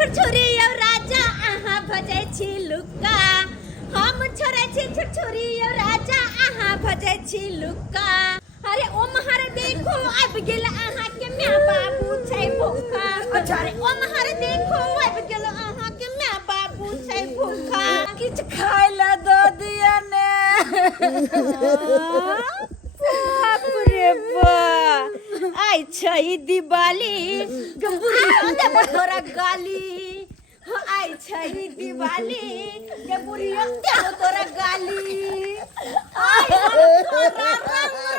छुरछुरी और राजा आहा भजे छी लुक्का हम छोरे छी छुरछुरी और राजा आहा भजे छी लुक्का अरे ओ महारे देखो अब गेल आहा के म्या बाबू छै भूखा अरे ओ महारे देखो अब गेल आहा के म्या बाबू छै भूखा किछ खाय ला दो दिया ने बाप रे बा आई छै दिवाली गबुरिया दे तोरा गाली आई छै दिवाली गबुरिया दे तोरा गाली आई तोरा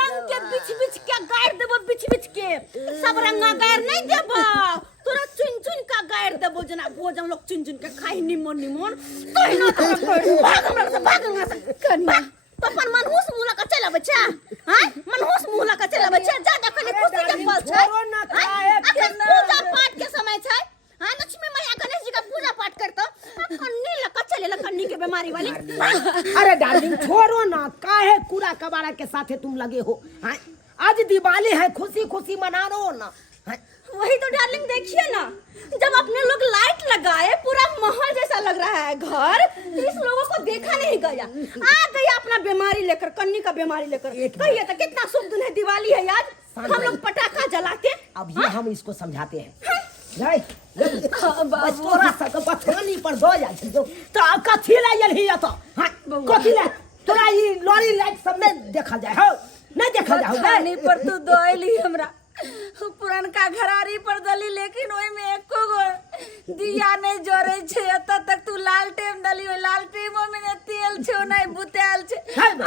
रंग के बिछ के गाड़ देबो बिछ के सब रंगा गाड़ नहीं देबो तोरा चुन का गाड़ देबो जना भोजन लोग चुन के खाई निमन कहिनो भाग हमरा से कन्या तो अपन मनहूस मुहला का चला बच्चा हां मनहूस मुहला का चला बच्चा जा देखले खुशी के पल छै अखन पूजा पाठ के समय छै हां लक्ष्मी मैया गणेश जी का पूजा पाठ करतो कन्नी लका चले कन्नी के बीमारी वाली अरे डार्लिंग छोड़ो ना काहे कूड़ा कबाड़ा के साथे तुम लगे हो हां आज दिवाली है खुशी खुशी मना लो ना वही तो डार्लिंग देखिए ना जब अपने लोग लाइट लगाए पूरा महल जैसा लग रहा है घर तो इस लोगों को देखा नहीं गया आ गया अपना बीमारी लेकर कन्नी का बीमारी लेकर कहिए तो कितना शुभ दिन है दिवाली है आज हम लोग पटाखा जलाते अब ये हम इसको समझाते हैं तोरा सब बथानी पर दो जा तो कथी ला यही तो हां कथी ला तोरा ई लॉरी लाइट सब में देखा जाए हो नहीं देखा जाए बथानी पर तू दोइली हमरा पुरनका घरारी पर दली लेकिन ओइ में एको गो दिया नहीं जोरे छे अत तक तू लालटेन दली ओइ लालटेन में ने तेल छे नहीं बुताल छे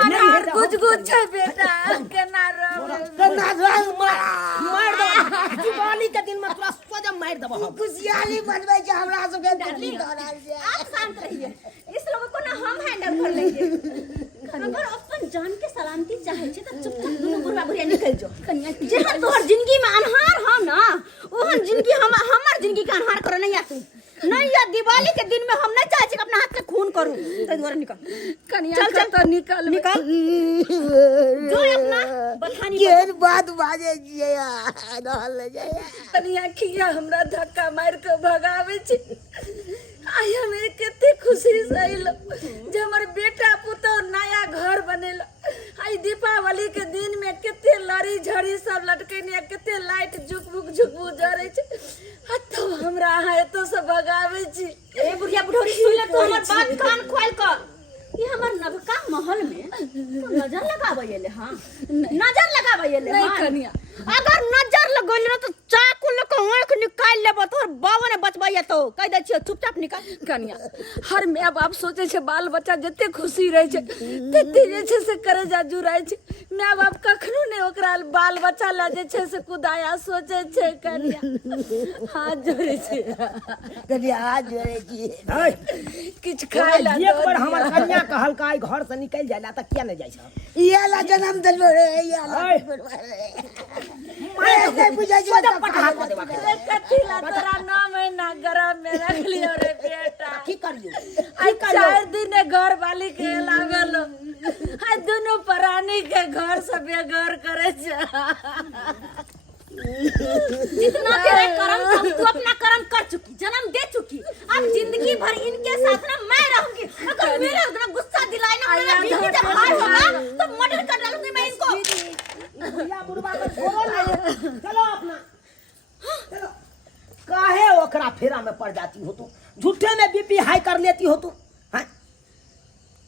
अनार गुज छे बेटा केना रंग मार दो दिवाली के दिन में तोरा सोजा मार देबो हम खुशहाली बनबै छै हमरा सब के दिल्ली दौड़ाल छै आप शांत रहिए इस लोगों को ना हम हैंडल कर लेंगे अगर अपन जान के सलामती चाहे छे त चुपचाप दोनों बुढ़ा बुढ़िया निकल जो कन्या जे तोहर जिंदगी में अनहार हो ना ओहन जिंदगी हमर जिंदगी का अनहार करो नहीं आतू नहीं या दिवाली के दिन में हम नहीं चाहे छे अपना हाथ से खून करूं तै द्वारा निकल कन्या चल तो निकल जो अपना बथानी केन बात बाजे छियै रहल जाय कन्या खिया हमरा धक्का मार के भगावे छे आई हमें कितने खुशी सहिल जे हमर बेटा पुतो नया घर बनेलो आई दीपावली के दिन में कितने लड़ी झड़ी सब लटकेने कितने लाइट झुकबुक जरे छे तो हमरा है तो सब भगावे छी ए बुढ़िया बुढ़ौरी सुन ले तू हमर बात कान खोल कर ये हमर नवका महल में तो नजर लगावैले हां नजर लगावैले हां नहीं कन्या अगर नजर लगैले तो चाकू लेके आंख निकाल लेबो तोर बाबा ने बचबाइए तो कह दे छियो चुपचाप निकाल कन्या हर माय बाप सोचे छे बाल बच्चा जते खुशी रहे छे तते जे छे से करे जा जुराय छे माय बाप कखनो ने ओकरा बाल बच्चा ला जे छे से कुदाया सोचे छे कन्या हाथ जोड़े छे कन्या हाथ जोड़े छी किछ खाय ला एक बार हमर कन्या कहल का घर से निकल जाला त किया न जाय छ ये ला जन्म दिलो रे ये ला मैं नहीं बुझा जो पटाखा देबा कथी ला तोरा 9 महीना गरम में रख लियो रे बेटा की करियो आई 4 दिन घर वाली के लागल आई दोनों प्राणी के घर से बेघर करे छ जितना तेरे कर्म था तू अपना कर्म कर चुकी जन्म दे चुकी अब जिंदगी भर इनके साथ ना मैं रहूंगी अगर मेरे उतना गुस्सा दिलाए ना मेरा बीवी जब हार होगा तो मर्डर कर डालूंगी मैं इनको भैया बुढ़वा को छोड़ो ना चलो अपना चलो काहे ओकरा फेरा में पड़ जाती हो तू झूठे में बीपी हाई कर लेती हो तू हैं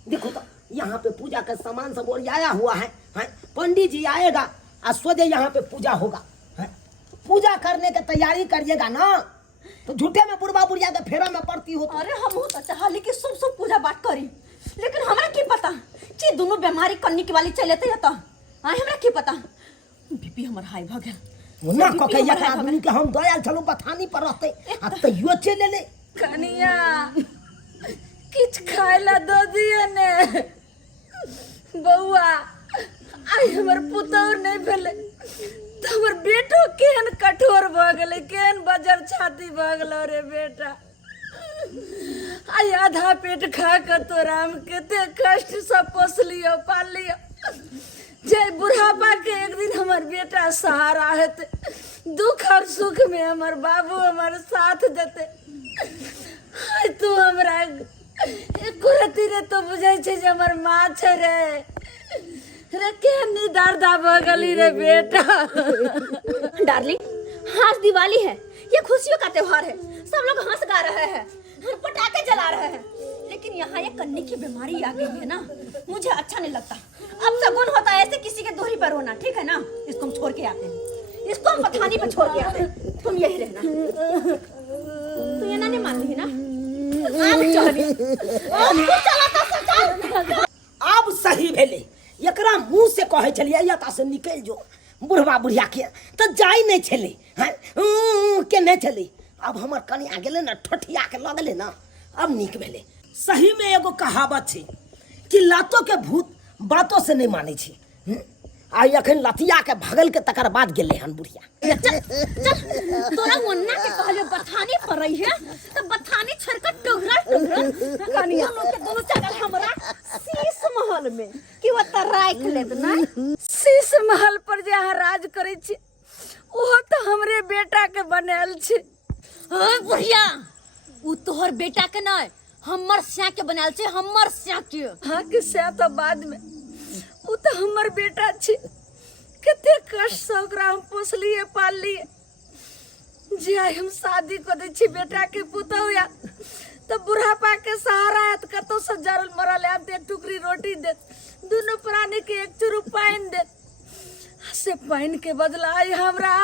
देखो तो यहाँ पे पूजा का सामान सब ओरियाया हुआ है हैं पंडित जी आएगा और सोचे यहाँ पे पूजा होगा हैं पूजा करने की तैयारी करिएगा ना तो झूठे में बुढ़वा बुढ़िया के फेरा में पड़ती हो तो अरे हम तो चाहली कि सब पूजा पाठ करी लेकिन हमरा की पता कि दोनों बीमारी करने की वाली चले थे त आय हमरा की पता बीपी हमर हाई भ गेल ना को के एक आदमी के हम दयाल चलो बथानी पर रहते आ तइयो चले ले कनिया किछ खाय ला दो दिए ने बउआ आई हमर पुतौर नहीं भेले त हमर बेटो केहन कठोर भ गेले केहन बजर छाती भ गेलो रे बेटा आई आधा पेट खा के तोरा हम केते कष्ट से पोस लियो पाल लियो जय बुढ़ापा के एक दिन हमार बेटा सहारा हेते दुख और सुख में हमार बाबू हमार साथ देते तू हमरा कुरती रे तो बुझाई छे जे हमर माँ छे रे रे केहनी दर्द आब गली रे बेटा। डार्लिंग आज दिवाली है, ये खुशियों का त्योहार है, सब लोग हंस गा रहे हैं, पटाखे जला रहे हैं, लेकिन यहाँ ये कन्नी की बीमारी आ गई है ना, मुझे अच्छा नहीं लगता। अब शगुन होता है ऐसे किसी के दोहरी पर रोना, ठीक है ना? इसको हम छोड़ के आते हैं, इसको हम पठानी पर छोड़ के आते हैं, तुम यही रहना। तू ये ना नहीं मान रही ना? अब चल रही, अब चला तो अब सही भेले एकरा मुंह से कहे चलिए या ता से निकल जो बुढ़वा बुढ़िया के तो जाई नहीं छले हैं के नहीं चले। अब हमर कनी आ गेले ना ठठिया के लगले ना, अब निक भेले। सही में एगो कहावत छे कि लातों के भूत बातों से नहीं माने छे। आई अखन लतिया के भगल के तकर बाद गेले हन बुढ़िया। चल चल, तोरा मुन्ना के कहले बथानी पर रही है तो बथानी छरका टुकड़ा टुकड़ा कनिया लोग के दोनों चल हमरा शीश महल में कि वो त राख लेत ना। शीश महल पर जहाँ राज करे छे वो तो हमरे बेटा के बनल छे। ओए बुढ़िया, उ तोहर बेटा के नहीं हमर स्या के बनाल छे, हमर स्या के। हाँ कि से तो बाद में वो तो हमर बेटा छे। कितने कष्ट से ओकरा हम पोसलिए पाललिए जे आई हम शादी को दे छी बेटा के पुतौ या तो बुढ़ापा के सहारा है तो कतो से जरल मरल है दे टुकड़ी रोटी दे दोनों प्राणी के एक चुरुप पाइन दे से पाइन के बदला आई हमरा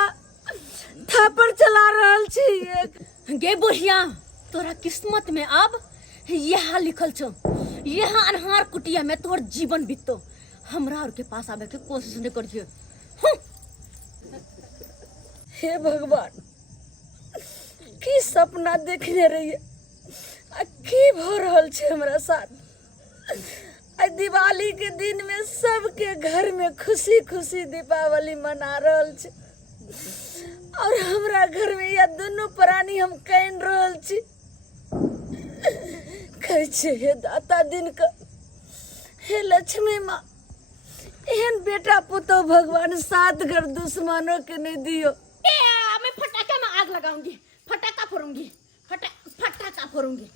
थापड़ चला रहल छी एक। गे बुढ़िया, तोरा किस्मत में अब यहाँ लिखल छो, यहाँ अनहार कुटिया में तोहर जीवन बीतो। हमरा और के पास आवे के कोशिश नहीं करिए। हे भगवान, की सपना देखने रहिए आ की भ रहल छे हमरा साथ। आ दिवाली के दिन में सबके घर में खुशी खुशी दीपावली मना रहल छे और हमरा घर में यह दोनों प्राणी हम कैन रहल छी। कहे छे हे दाता दिन का, हे लक्ष्मी माँ, एहन बेटा पुतो भगवान सात घर दुश्मनों के नहीं दियो। मैं फटाका में आग लगाऊंगी, फटाका फोड़ूंगी, फटाका फोड़ूंगी।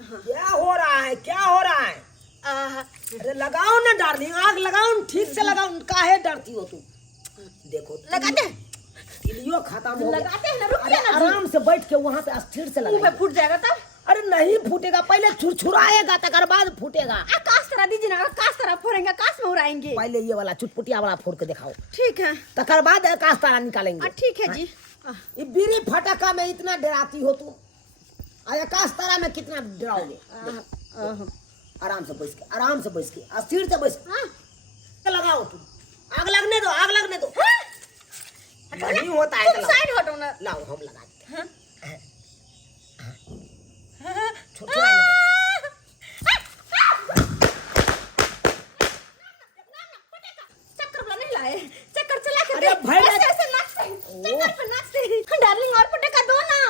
क्या हो रहा है, क्या हो रहा है? अरे लगाओ ना डार्लिंग, आग लगाओ, ठीक से लगाओ। काहे डरती हो तुम? देखो लगाते इलियो खत्म हो गया। लगाते हैं ना, रुकिए ना, आराम से बैठ के वहाँ पे स्थिर से मुंह लगाइए। पे फूट जाएगा तब। अरे नहीं फूटेगा, पहले छुरछुराएगा तकर बाद फूटेगा। आकाश तरह दीजिए ना, आकाश तरह फोड़ेंगे, आकाश में उड़ाएंगे। पहले ये वाला चुटपुटिया वाला फोड़ के दिखाओ, ठीक है, तकर बाद आकाश तारा निकालेंगे। ठीक है जी। ये बीड़ी फटाका में इतना डराती हो तुम, और आकाश तारा में कितना डराओगे? आराम से बैठ के, आराम से बैठ के, स्थिर से बैठ के लगाओ तुम। आग लगने दो, आग लगने दो। नहीं होता है, साइड हटो ना। लाओ हम लगाते हैं। चक्कर वाला नहीं लाए, चक्कर चला के अरे भाई, ऐसे नाचते हैं, चक्कर पे नाचते हैं। डार्लिंग और पटाखा दो ना।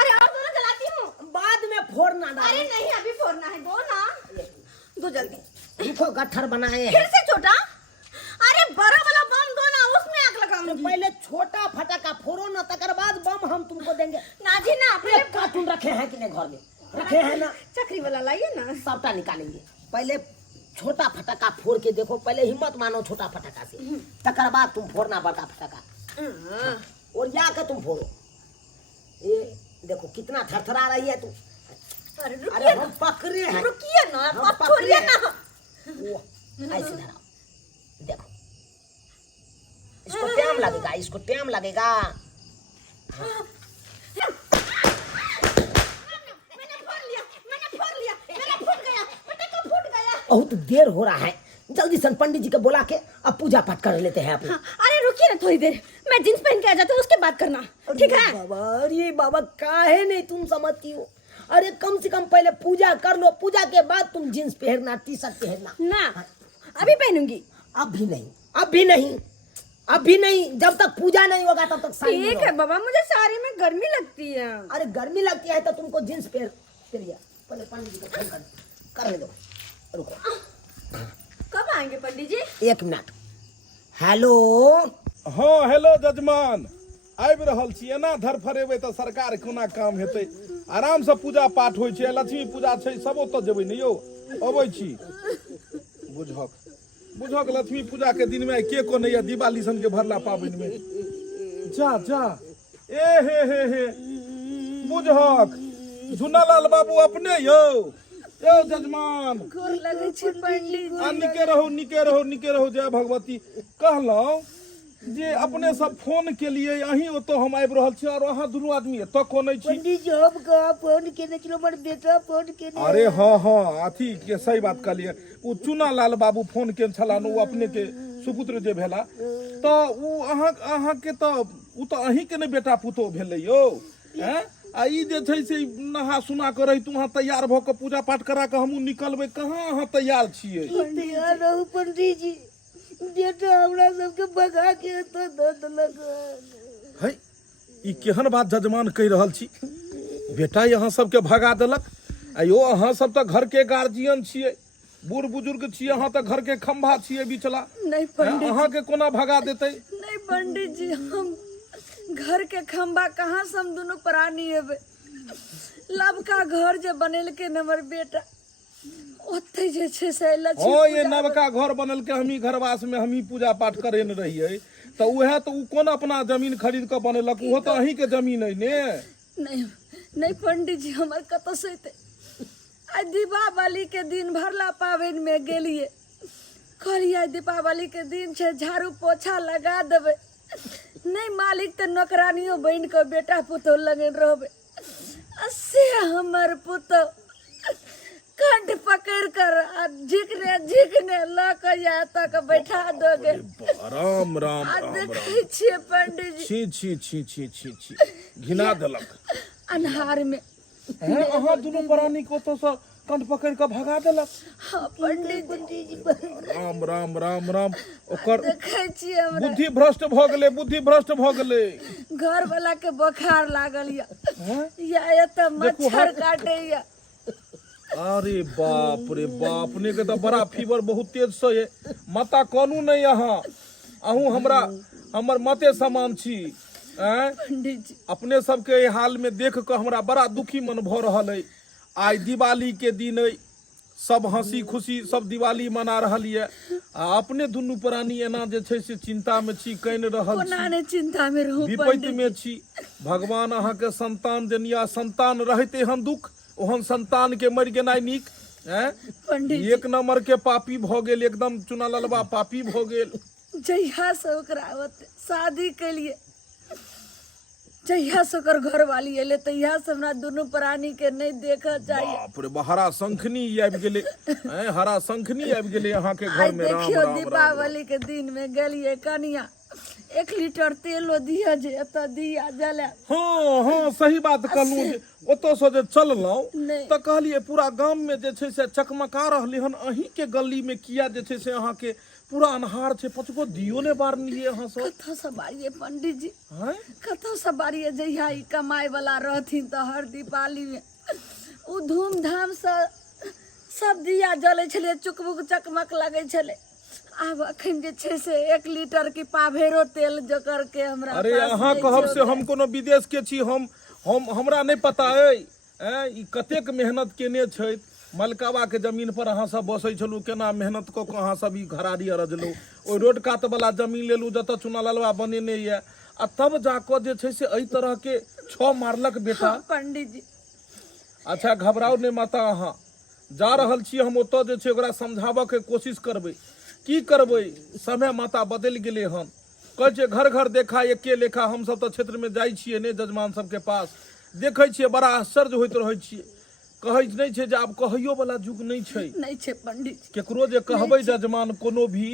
अरे और दोनों जलाती हूँ। बाद में फोड़ना अरे डार्लिंग। नहीं, अभी फोड़ना है, दो ना, दो जल्दी। देखो गट्ठर बनाए फिर हैं। से छोटा। अरे बड़ा वाला बम दो ना, उसमें आग तो लगाऊंगी। पहले छोटा फटाका फोड़ो ना, तकर बाद बम हम तुमको देंगे। ना जी ना, पहले कार्टून रखे हैं कि नहीं घर में? रखे हैं ना, चक्री वाला लाइए ना। सबटा निकालेंगे। पहले छोटा फटाका फोड़ के देखो, पहले हिम्मत मानो छोटा फटाका से, तकर बाद तुम फोड़ना बड़का फटाका। और जाके तुम फोड़ो। ये देखो कितना थरथरा रही है तुम। अरे अरे रुकिए हम ना, पकड़े हैं। रुकिए ना, हम आप पकड़े छोड़िए हैं। ना। वो, ऐसे धराओ, देखो इसको टाइम लगेगा, इसको टाइम लगेगा। बहुत देर हो रहा है, जल्दी सन पंडित जी को बुला के अब पूजा पाठ कर लेते हैं अपने। अरे रुकिए ना थोड़ी देर, मैं जींस पहन के आ जाती हूँ, उसके बाद करना, ठीक है? बाबा, अरे बाबा काहे नहीं तुम समझती हो? अरे कम से कम पहले पूजा कर लो, पूजा के बाद तुम जींस पहनना, टी शर्ट पहनना। ना, अभी पहनूंगी। अभी नहीं, अभी नहीं, अभी नहीं, जब तक पूजा नहीं होगा तब तक साड़ी नहीं ठीक है होगा। बाबा, मुझे साड़ी में गर्मी लगती है। अरे गर्मी लगती है तो तुमको जींस पहनिए। पहले पंडित जी को फोन कर दो। रुको, कब आएंगे पंडित जी? 1 मिनट। हेलो, हाँ हेलो जजमान, आबि रहल छी। एना धरफरेबै तऽ सरकार कोना काम हेतै? आराम से पूजा पाठ होइ छै, लक्ष्मी पूजा छै, सब ओतऽ जेबै ने यौ, अबै छी। बुझक लक्ष्मी पूजा के दिन में के को नहीं दिवाली सन के भरला पाबनि में। जा जा ए हे बुझक झुनालाल बाबू अपने यौ जजमान गोर लगै छै पंडित जी। आ निके रहो जय भगवती। कहलौं जे अपने सब फोन के लिए अहीं ओतो हम आबि रहल छी और अहाँ दुनू आदमी एतऽ कोने छी। पंडित जी हम कहा फोन केने छलो, हमर बेटा फोन केने। अरे हाँ अथी के सही बात कहलिए, उ चुनालाल बाबू फोन केन छलान, उ अपने के सुपुत्र जे भेला, तो उ अहाँ के तो उ तो अहीं के ने बेटा पुतोह भेलै यौ। हैं आ ई जे छै से नहा सुना के रही, तू अहाँ तैयार भ के पूजा पाठ करा के हमहू निकलबै, कहाँ अहाँ तैयार छियै। तैयार रहू पंडित जी, बेटा हमरा सबके भगा के तो दऽ देलक। है ई केहन बात जजमान कहि रहल छी, बेटा यहाँ सबके भगा देलक। आयो अहाँ सब तो घर के गार्जियन छियै, बूढ़ बुजुर्ग छियै, अहाँ तो घर के खंभा छियै बिचला, नहीं पंडित अहाँ के कोना भगा देतै। नहीं पंडित जी, हम घर के खंबा कहाँ से हम दोनों प्राणी हेबे। लबका घर जे बनेलके न हमर बेटा, ओते जे छै से लक्ष्मी हाँ ये नवका घर बनल के हमी घरवास में हमी पूजा पाठ करे न रहिए, तो उहे तो उ कोन अपना जमीन खरीद के बनेलक, वो तो अहीं के जमीन है ने। नहीं पंडित जी, हमर कतौ से एतै। आज दीपावली के दिन भरला पाबनि में गेलिए, कहलिए दीपावली के दिन छै, झाड़ू पोछा लगा देबै। नहीं मालिक तो नौकरानियों बन के बेटा पुतोह लगे रहबै। से हमर पुतोह कंठ पकड़ कर झिकने ल के यहाँ तक बैठा दोगे। राम राम आ राम देखै छियै पंडित जी, छी घिना देलक। अन्हार में हैं अहाँ दुनू प्राणी को तो से कंठ पकड़ के भगा देलक। हाँ पंडित जी, राम राम राम राम ओकर देखै छियै हमरा बुद्धि भ्रष्ट भ गेलै। घर वाला के बुखार लागल हैं? या एतऽ मच्छर काटे या। अरे बाप रे बाप, ने के तो बड़ा फीवर बहुत तेज से है। माता कानू नहीं अहूँ हमर माते समान छी। पंडित जी अपने सबके एहि हाल में देख के हमरा बड़ा दुखी मन भ रहल है। आज दिवाली के दिन है, सब हंसी खुशी सब दिवाली मना रहल ये, आ अपने दुनू प्राणी एना जे छै से चिंता में छी, कइन रहल कोना छी, ने चिंता में रहूं विपत्ति पंडित में छी। भगवान अहाँ के संतान देनिया, संतान रहते हन दुख, ओहन संतान के मर गेनाइ नीक। पंडित जी, एक नंबर के पापी भ गेल, एकदम चुनालालबा पापी भ गेल। जहिया से ओकरा ओते शादी केलिए, जहिया से ओकर घर वाली एले, तहिया से हमरा दोनों प्राणी के नहीं देखा चाहिए। बाप रे हरा शंखनी आबि गेलै, हरा शंखनी आबि गेलै अहाँ के घर आज में। राम देखियो राम राम। दीपावली के दिन में गेलिए कनिया, 1 लीटर तेलो दिया जे एतऽ दिया जला। हाँ सही बात कहलूँ, जे ओतऽ से जे चललौं नहीं। तऽ कहलिए पूरा गांव में जे छै से चकमका रहलै हन, अहीं के गली में किया जे छै से अहाँ के पूरा अन्हार छै, 5 गो दियो ने बारलिए अहाँ सब। कतौ से बारिये पंडित जी, हैं? कतौ से बारिये। जहिया ई कमाए वाला रहथिन तो हर दीपावली में उ धूमधाम से सब दिया जले छले, चुकबुक चकमक लगे छले। आब अखन जे छै से 1 लीटर की पाभेरो तेल जकर के हमरा अरे पास अहाँ नहीं कहब छै से हम कोनो विदेश के छी, हमरा नहीं पता है। ई कतेक मेहनत केने छै, मलकावा के जमीन पर अहाँ सब बसै छलू, केना मेहनत कऽ के अहाँ सब ई घरारी अरजलू, ओइ रोड कात वाला जमीन लेलू जतऽ चुनालालबा बनेने ये, आ तब जाकर जे छै से एहि तरह के 6 मारलक बेटा। पंडित जी। अच्छा घबराओ नहीं माता, अहाँ जा रहल छी, हम ओतऽ जे छै ओकरा समझाबऽ के कोशिश करबै। की करबै, समय माता बदलि गेलै हन। कहै छै घर घर देखा एके लेखा। हम सब तो क्षेत्र में जाइ छियै ने जजमान सबके पास, देखै छियै बड़ा आश्चर्य होइत रहै छियै। कहै नहीं छै जे आब कहैयो वाला युग नहीं छै। नहीं छै पंडित जी। केकरो जे कहबै जजमान कोनो भी,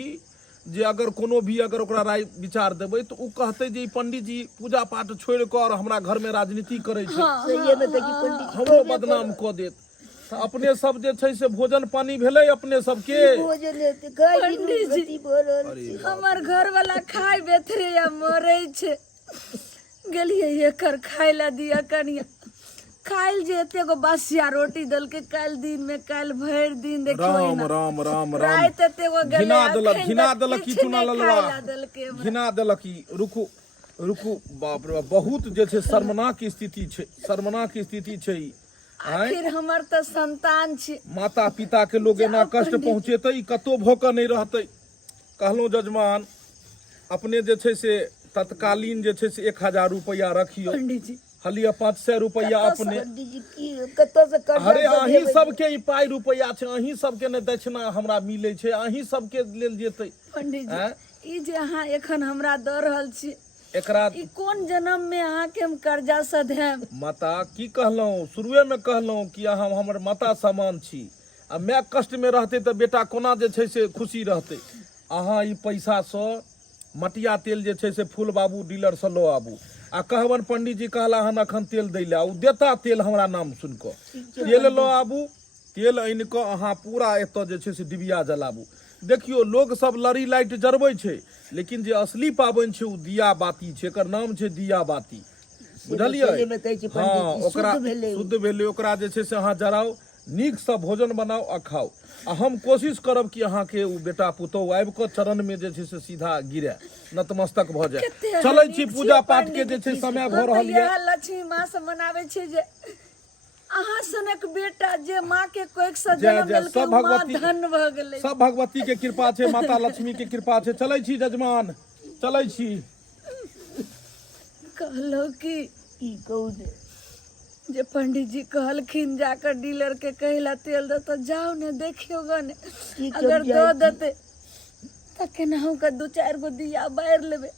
जे अगर कोनो भी अगर ओकरा राय विचार देबै तो उ कहतै जे ई पंडित जी पूजा पाठ छोड़ि कऽ और हमरा घर में राजनीति करै छै, सही में देखी पंडित हमरो बदनाम कऽ देत। तऽ अपने सब जे छै से भोजन पानी भेलै अपने सबके? भोजन लेते खाई पंडित जी, दी बोलल छी। हमर घर वाला खाय बेथरे या मरै छै। गेलिए एकर खाय ला दिया कनिया, काल जे एते गो बसिया रोटी दल के काल दिन में काल भर दिन देखियो राम राम राम राम। रात एते गो गेले, घिना देलक ई चुनालालबा, दल के घिना देलक ई। रुकू रुकू, बाप रे बाप, बहुत जे छै शर्मनाक स्थिति छै, शर्मनाक स्थिति छै ई। आँय? आखिर हमर तो संतान छी। माता पिता के लोग एना कष्ट पहुँचेतै, ई कतौ भोकऽ नहीं रहतै। कहलहुँ जजमान, अपने जे छै से तत्कालीन जे छै से 1000 रुपया रखियो, पंडित जी हलिया 500 रुपया अपने। पंडित जी की कतऽ से कर्जा अरे अहीं देबै? सबके ई पाई रुपया छै, अहीं सबके ने दक्षिणा हमरा मिलै छै, अहीं सबके लेल जेतै। पंडित आँय? जी, ई जे अहाँ एखन हमरा दऽ रहल छी, एकरा ई कोन जन्म में अहाँ के हम कर्जा सधायब? माता की कहलहुँ, शुरुए में कहलहुँ कि अहाँ हमर माता समान छी, आ माय कष्ट में रहतै तऽ बेटा कोना जे छै से खुशी रहतै। अहाँ ई पैसा सँ मटिया तेल जे छै से फूल बाबू डीलर से लो आबू, आ कहबन पंडित जी कहला हन अखन तेल दै ला, उ देता तेल हमरा नाम सुन कऽ। तेल लो आबू, तेल आनि कऽ अहाँ पूरा एतऽ जे छै से डिबिया जलाबू। देखियो लोग सब लड़ी लाइट जरबै छै, लेकिन जे असली पाबनि छै उ दिया बाती छै, एकर नाम छै दिया बाती, बुझलियै? पहिले कहै छी पंडित हाँ, जी, ओकरा शुद्ध भेलै। शुद्ध भेलै, ओकरा जे छै से अहाँ जराउ, नीक सँ भोजन बनाउ आ खाउ। आ हम कोशिश करब कि अहाँके उ बेटा पुतौह आबि कऽ चरण में जे छै से सीधा गिरे, नतमस्तक भऽ जाय। कते चलै छी, नीक पूजा छी पाठ के पंडित जे छै जी। समय हम भऽ तऽ रहल इएह ये। लक्ष्मी माँ से मनाबै छी जे अहाँ सनक बेटा जे माँ के कोख से जय जन्म जय, लेलकै, सब माँ भगवती धन भऽ गेलै। सब भगवती के कृपा छै, माता लक्ष्मी के कृपा छै। चलै छी जजमान, चलै छी। कहलहुँ कि की कहू जे पंडित जी कहलखिन जाकर डीलर के कहला तेल दे, तो जाओ ने देखियो गो ने, की कब अगर दो जाए छी? देते तो केनाहू के 2-4 गो दिया बार लेबे।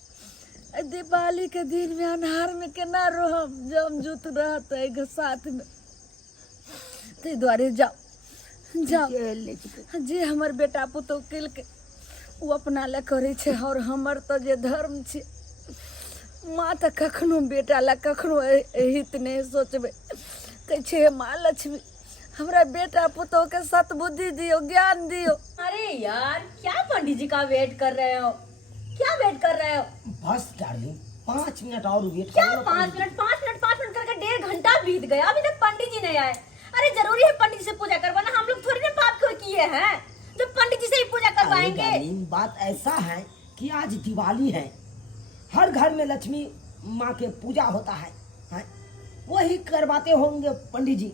ए दीपावली के दिन में अन्हार में केना रहब, जम जुत रहत एक साथ में। ते द्वारे जाओ जाओ, जे हमर बेटा पुतौह केलकै उ अपना ले करे छै, और हमर तो जे धर्म छै, माँ तो कखनो बेटा ला कखनो हित नहीं सोचबे। कहै छै माँ लक्ष्मी हमरा बेटा पुतौह के सतबुद्धि दियो, ज्ञान दियो। अरे यार, क्या पंडित जी का वेट कर रहे हो? क्या वेट कर रहे हो? बस डार्लिंग, 5 मिनट और वेट क्या करो ना। 5 मिनट 5 मिनट 5 मिनट करके 1.5 घंटा बीत गया, अभी तक पंडित जी नहीं आए। अरे जरूरी है पंडित जी से पूजा करवाना, हम लोग थोड़ी ना पाप क्यों किए हैं जो पंडित जी से ही पूजा अरे करवाएंगे। डार्लिंग, बात ऐसा है कि आज दिवाली है, हर घर में लक्ष्मी माँ के पूजा होता है, हैं? वही करवाते होंगे पंडित जी,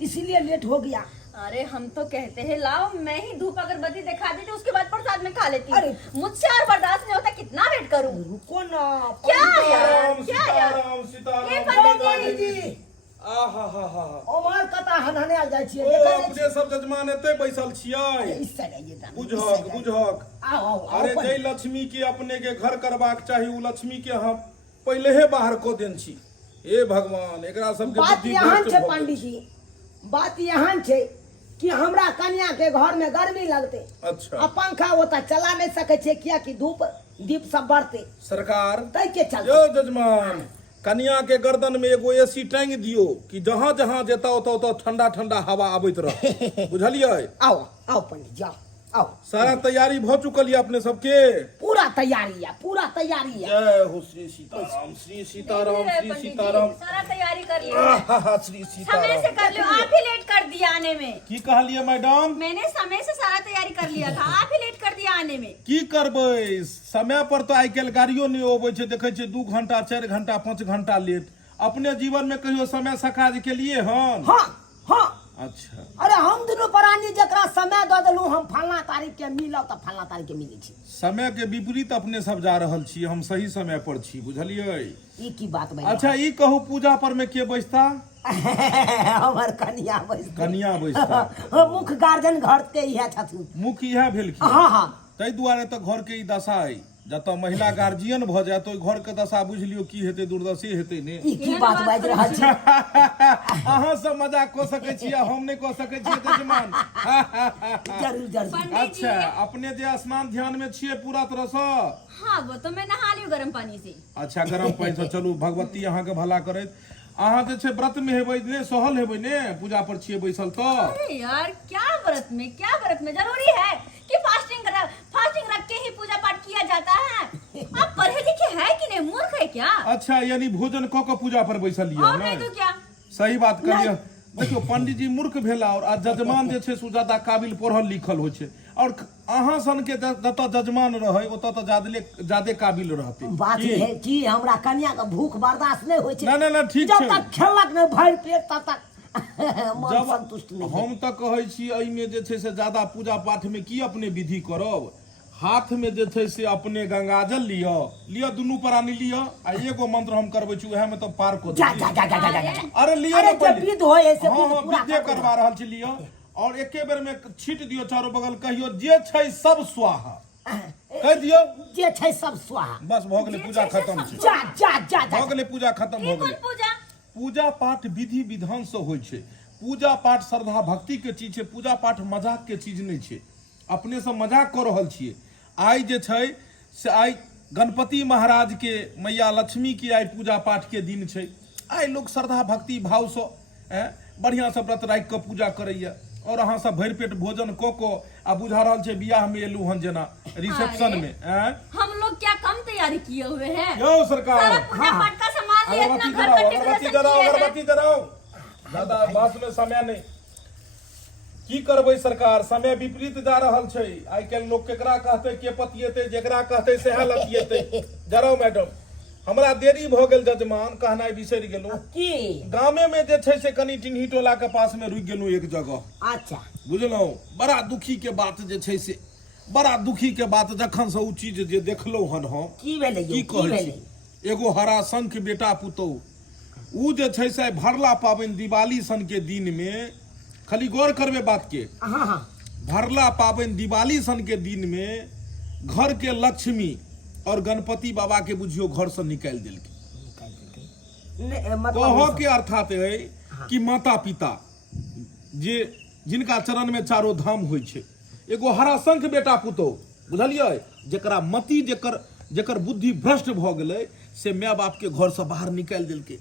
इसीलिए लेट हो गया। अरे हम तो कहते हैं लाओ मैं ही धूप अगरबत्ती दिखा देती, उसके बाद प्रसाद में खा लेती अरे! हूँ। मुझसे और बर्दाश्त नहीं होता, कितना वेट करूँ? रुको ना क्या पंडित यार, क्या यार? सीताराम, ये सीताराम। पंडित जी, जी आहा, ओमर कता हनहने आ जाइ छियै, ओ देखै नहि अपने सब जजमान एते बैसल छियै? छियै। इस साइड आइए डार्लिंग, इस बुझहक साइड आइए। बुझहक, आओ आओ आओ अरे पंडित। जय लक्ष्मी के अपने के घर करबाक चाही, उ लक्ष्मी के हम पहले बाहर को देन छी। हे भगवान, एकरा सबके बात बुद्धि यहाँ भ्रष्ट छै भऽ पंडित गेल। जी, बात यहाँ छै कि हमरा कन्या के घर में गर्मी लगते, अच्छा आ पंखा ओतऽ चला नहीं सके छै, किया कि धूप दीप सब बढ़ते, सरकार, तै के चलते। यो जजमान, कन्या के गर्दन में एगो एसी टांग दियो कि जहां जहां जेता ओतऽ ठंडा ठंडा हवा आबैत रह। बुझलियै? आओ आओ पंडित जी, आओ आओ, सारा तैयारी भ चुकल ये अपने सबके? पूरा तैयारी है, पूरा तैयारी है। जय हो श्री सीताराम, श्री सीताराम, नहीं, श्री पंडित जी, सीताराम। सारा तैयारी कर लिया, आहा, श्री समय से सीताराम। कर लो। आप ही लेट कर दिया आने में। की कहलिए मैडम? मैंने समय से सारा तैयारी कर लिया था, आप ही लेट कर दिया आने में। की करबै, समय पर तो आइ काल्हि गाड़ियो नहीं अबै छै, देखै छियै 2 घंटा 4 घंटा 5 घंटा लेट। अपने जीवन में कहियो समय सकाज के लिए हन? हाँ हाँ, अच्छा, अरे हम दुनू प्राणी जकरा समय दऽ देलहुँ, हम फलना तारीख के मिलब तऽ फलना तारीख के मिलै छी। समय के विपरीत अपने सब जा रहल छी, हम सही समय पर छी, बुझलियै? ई की बात भाई? अच्छा, ई कहू पूजा पर में के बैसता? हमर कन्या बैसते, कन्या बैसता। मुख्य गार्जियन घर के इहे छथिन। मुख्य इएह भेलखिन। हाँ हाँ, ताहि दुआरे तऽ घर के ई दशा अइ, जतऽ महिला गार्जियन भऽ जाय तो घर के दशा बुझ लियौ की हेतै, दुर्दशे हेतै ने। ई की बात बाजि रहल छी? अहाँ सब मजाक कऽ सकै छियै, हम नहि कऽ सकै छियै जजमान। जरूर जरूर। पंडित जी, अच्छा, अपने जे स्नान ध्यान में छियै पूरा तरह सँ? हाँ वो तो मैं नहा लियो गर्म पानी से। अच्छा, गरम पानि सँ चलू, भगवती अहाँके भला करैत। अहाँ जे छै व्रत में हेबै ने, सहल हेबै ने, पूजा पर छियै बैसल तऽ? अरे यार, क्या व्रत में जरूरी है कि फास्टिंग रख के ही पूजा पाठ किया जाता है? आप पढ़े लिखे है कि नहीं, मूर्ख है क्या? अच्छा, यानी भोजन कऽ के पूजा पर बैसल लियौ और नहीं ने? तो क्या? सही बात करिए। देखियो पंडित जी मूर्ख भेला और आ जजमान जे छै से ज्यादा काबिल पढ़ल लिखल होइ छै। और अहाँ सन के जतऽ जजमान रहे ओतऽ तो ज्यादे काबिल रहते। बात की? है कि हमरा कन्या के भूख बर्दाश्त नहीं होय छै। ना ठीक जब छै। तक खेलक नहीं भर पेट तब तक मन जब संतुष्ट नहीं है। हम तऽ कहै छी एहिमे जे छै से ज्यादा पूजा पाठ में की अपने विधि करब, हाथ में जे छै से अपने गंगाजल लिअ दुनू प्राणी लिअ आ एगो मंत्र हम करबै छी उएह में तो पार को जा जा जा जा जा जा जा। अरे लिअ अरे ना जे पहिले। विध होय ऐसे हाँ, विध पूरा विधे कर दो। करवा रहल छी लिअ और एके बेर में छीट दियौ चारो बगल, कहियो जे छै सब स्वाहा कह दियौ, जे छै सब स्वाहा। बस भऽ गेलै पूजा खत्म छै। जा जा जा जा। भऽ गेलै पूजा खत्म ये भऽ कौन गेलै। पूजा? पूजा पाठ विधि विधान से होइ छै। पूजा पाठ श्रद्धा भक्ति के चीज छै, पूजा पाठ मजाक के चीज नहीं छै। अपने सब मजाक कर रहल छियै। आइ जे छै से आइ गणपति महाराज के मैया लक्ष्मी के आइ पूजा पाठ के दिन छै। आइ लोग श्रद्धा भक्ति भाव से बढ़िया से व्रत राखि के पूजा करैया और अहाँ सब भरि पेट भोजन कऽ कऽ आ बुझा रहल छै बियाह में एलू हन जेना रिसेप्शन में। हम लोग क्या कम तैयारी किए हुए हैं? यौ सरकार, सारा पूजा पाठ का सामान लिए इतना अगरबत्ती घर जलाओ, पर अगरबत्ती डेकोरेशन जलाओ, किए हैं। अगरबत्ती जलाओ। दादा बात में समय नहीं। की करबै सरकार, समय विपरीत जा रहल छै। आइ काल्हि लोग केकरा कहते के पतियेते, जेकरा कहते सेह लतियेते। जराओ मैडम, हमरा देरी भ गेल जजमान, कहनाइ बिसरि गेलहुँ। की गामे में जे छै से कनी टिन्ही टोला के पास में रुकि गेलहुँ एक जगह, अच्छा बुझलहुँ। बड़ा दुखी के बात जे छै से, बड़ा दुखी के बात जखन से उ चीज जे देखलहुँ हन हम, की भेलै यौ, की की कहै भेलै? छी, एगो हरा शंख बेटा पुतौह उ जे छै से भरला पाबनि दिवाली सन के दिन में, खाली गौर करबे बात के, हाँ हाँ भरला पाबनि दिवाली सन के दिन में घर के लक्ष्मी और गणपति बाबा के बुझियो घर से निकालि देलकै। मतलब कहो के अर्थात है कि माता पिता जे जिनका चरण में चारो धाम होइ छै, एगो हरा शंख बेटा पुतौह, बुझलियै, जेकरा मति जेकर बुद्धि भ्रष्ट भ गेलै से माय बाप के घर से बाहर निकालि देलकै।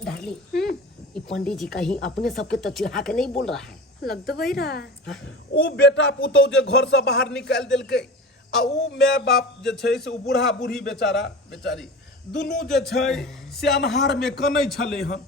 डार्लिंग ये पंडित जी कहीं अपने सबके तो चिढ़ा के नहीं बोल रहा है। लग तो वही रहा है। ओ बेटा पुतौह जे घर से बाहर निकालि देलकै आ उ माय बाप जे छै से उ बूढ़ा बूढ़ी बेचारा बेचारी दुनू जे छै से अन्हार में कनै छलै हन।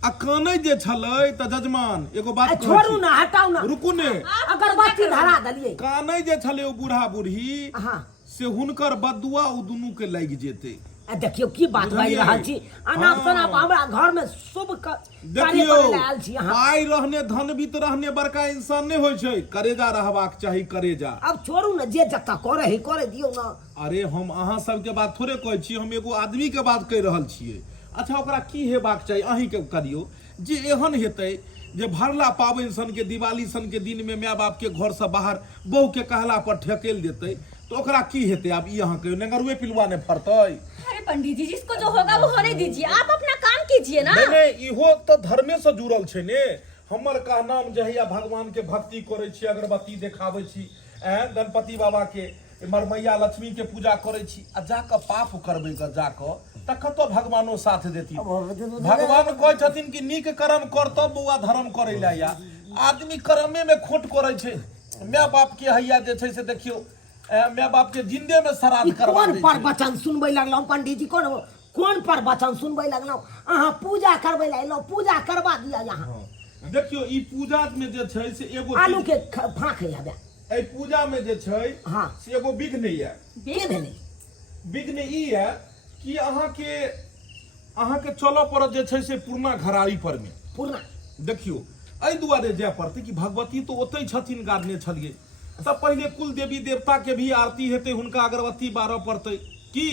आ कानै जे छलै त जजमान एगो बात कहै छोड़ू छी, ना, हटाओ ना, रुकू ने। अगरबत्ती धरा दलिए। कानै जे छलै ओ बूढ़ा बूढ़ी हाँ से हुनकर बदुआ उ दुनू के लागि जेतै। देखियो की बात बाजि बुझलियै? रहल छी। अनाप हाँ। शनाप हमरा घर में शुभ कार्य देखियो, करे ला आयल छी अहाँ। पाइ रहने धनवित रहने बड़का इंसान नहीं होइ छै, करेजा रहबाक चाही करेजा। अब छोड़ू ना, जे जत्ता करे है करे दियो ना। अरे हम अहाँ सबके बात थोड़े कहै छी, हम एगो आदमी के बात कहि रहल छियै। अच्छा ओकरा की हेबाक चाही अहीं के करियो जे एहन हेतै जे भरला पाबनि सन के दिवाली सन के दिन में माय बाप के घर से बाहर बहू के कहला पर ठेकेल देतै तो ओकरा की हेतै? आब ई अहाँ कहियो, नेंगरुए पिलुआ ने फरतै? अरे पंडित जी, जिसको जो होगा वो होने दीजिए, आप अपना काम कीजिए ना। नहीं इहो तो धर्मे से जुड़ल छै ने। हमर कहनाम जहिया भगवान के भक्ति करै छी, अगरबत्ती देखाबै छी, गणपति बाबा के मैया लक्ष्मी के पूजा करै छी आ जाके पाप करबै ग जाके त कतौ भगवानो साथ देती। भगवान कहै छथिन कि नीक कर्म कर तब बौआ धर्म करै ला। या आदमी कर्मे में खोट करै छै। माय बाप के हैया जे छै से देखियो, माय बाप के जिंदे में श्राद्ध करवा कौन दै छै। प्रवचन सुनबै लगलौ पंडित जी? कौन प्रवचन सुनबै लगलौ? अहाँ पूजा करबै ला एलौ, पूजा करवा दिया यहाँ। देखियो ई पूजा में जे छै से एगो आलू के फाँक है हबे। एहि पूजा में जे छै हाँ। से एगो विघ्न ये। के भेलै? विघ्न ई है कि अहाँके चलऽ पड़त जे छै से पुरना घरारी पर में। पूर्णा देखियो एहि दुआरे जाय पड़तै कि भगवती तो ओतै छथिन गाड़ने छलिए, तब पहले कुल देवी देवता के भी आरती हेतै, हुनका अगरबत्ती बारऽ पड़तै की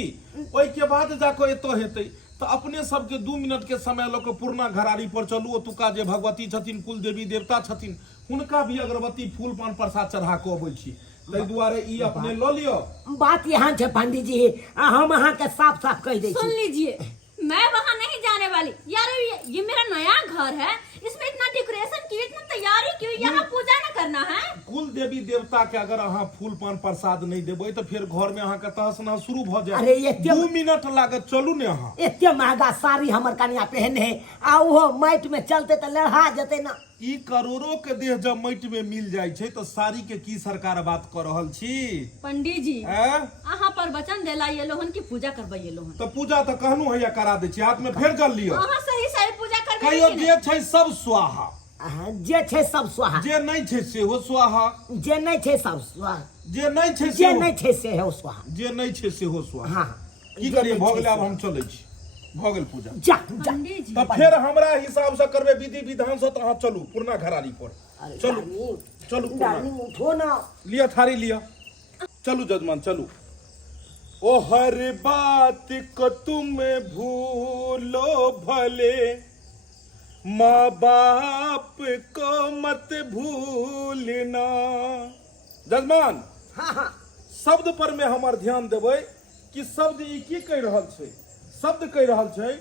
ओहिके बाद जाके एतऽ हेतै। तो अपने सबके 2 मिनट के समय लऽ के पुरना घरारी पर चलू, ओतुका जे भगवती छथिन कुल देवी देवता छथिन हुनका भी अगरबत्ती फूल पान प्रसाद चढ़ा के अबै छी। ताहि दुआरे ई अपने लऽ लिअ। बात यहाँ छै पंडित जी, हम अहाँ के साफ साफ कह दै सुन छी। लीजिए, मैं वहाँ नहीं जाने वाली। यार ये मेरा नया घर है, इसमें इतना डेकोरेशन क्यों, इतना तैयारी क्यों? यहाँ पूजा न करना है? कुल देवी देवता के अगर अहाँ फूल पान प्रसाद नहीं देबै तो फिर घर में अहाँ के तहस नहस शुरू भ अरे जाए। ये 2 मिनट लागत, चलू ने अहाँ। एते महंगा साड़ी हमर कन्या पहने है आ ओहो माटि में चलते तो लड़हा जेते ना। ई करोड़ों के देह जब माटि में मिल जाय छै तो साड़ी के की सरकार बात कर रहल छी? पंडित जी हैं? अहाँ पर वचन देला ये लोहन की पूजा करवाइए लोहन। तो पूजा तो कहनु हैया करा दै छी, हाथ में फेर जल लियो। अहाँ सही सही पूजा करवाइए कहियो कि नहीं? जे छै सब स्वाहा, जे छै सब स्वाहा, जे नहीं छे सेहो स्वाहा, जे नहीं छै सब स्वाहा, जे नहीं छे जे सेहो नहीं छै से है स्वाहा। जे नहीं छे सेहो स्वाहा। हाँ की जे करिए नहीं भ छै गेलै आब से- हम चलै छी, भ गेल पूजा। जा जा पंडित जी तब फिर हमरा हिसाब से करबे विधि विधान से, तो अहाँ चलू पुरना घरारी पर। अरे चलू डार्लिंग, चलू पुरना। डार्लिंग उठो ना। लिया थारी लिया, चलू जजमान चलू। ओ हर बात को तुम भूलो भले, माँ बाप को मत भूलना। जजमान हाँ हाँ शब्द पर में हमार ध्यान देबै कि शब्द ई की कह रहल छै। शब्द कह रहल छै